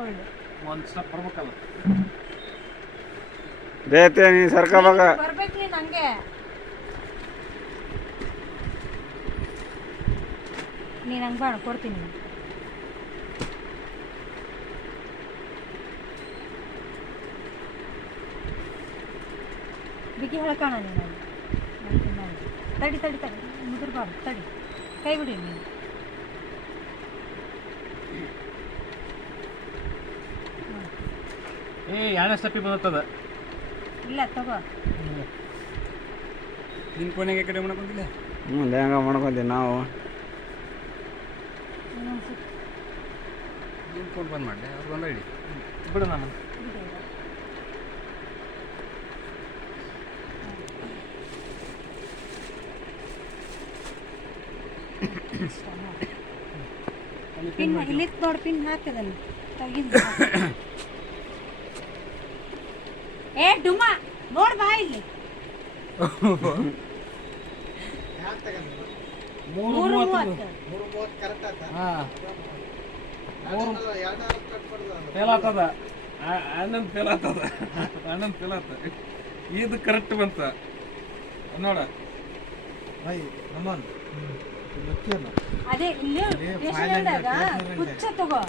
ಒಂದು ಸ್ಟೆಪ್ ಬರ್ಬೇಕಲ್ಲ. ದೇತೆ ನೀ ಸರ್ಕವಾಗ ಬರ್ಬೇಕು ನೀನು ಹಂಗೆ. ನೀನು ಹಂಗೆ ಬಾಣ ಕೊಡ್ತೀನಿ. ಬಿಗಿ ಹೇಳ್ಕೋಣ ನೀನು. ತಡಿ ತಡಿ ತಡಿ ಮುದುರ್ಬಾರ್ದು, ತಡಿ ಕೈ ಬಿಡಿ ನೀನು. ಎರಡನೇ ಸ್ಟೆಪ್ಪಿಗೆ ಬಂದತ್ತದ. ಇಲ್ಲ ತಗೋ. ನಿನ್ನ ಕೊನೆಗೆ ಕಡೆ ಮಾಡ್ಕೊಂತಿಲ್ಲ. ಲೆಹಂಗ ಮಾಡ್ಕೊಂತೀವಿ ನಾವು. ನಿನ್ನ ಫೋನ್ ಬಂದ್ ಮಾಡಲಿ, ಅವ್ರು ಬಂದ ಇಡಿ ಬಿಡು. ನಾನು ಪಿನ್ ಇಲ್ಲಿ ನೋಡಿ, ಪಿನ್ ಹಾಕದನ್ನು ತೆಗಿದು. ಏ ಡುಮ್ಮ ನೋಡ್ ಬಾ ಇಲ್ಲಿ. 3:30 ಫೇಲ್ ಆಗ್ತದ. ಅಣ್ಣನ್ ಫೇಲ್ ಆಗ್ತದ. ಅಣ್ಣನ್ ಫೇಲ್ ಆಗ್ತದ. ಇದು ಕರೆಕ್ಟ್ ಬಂತ ನೋಡ. ಅದೇ ಇಲ್ಲಿ ಕುಚ್ಚ ತಗೋ.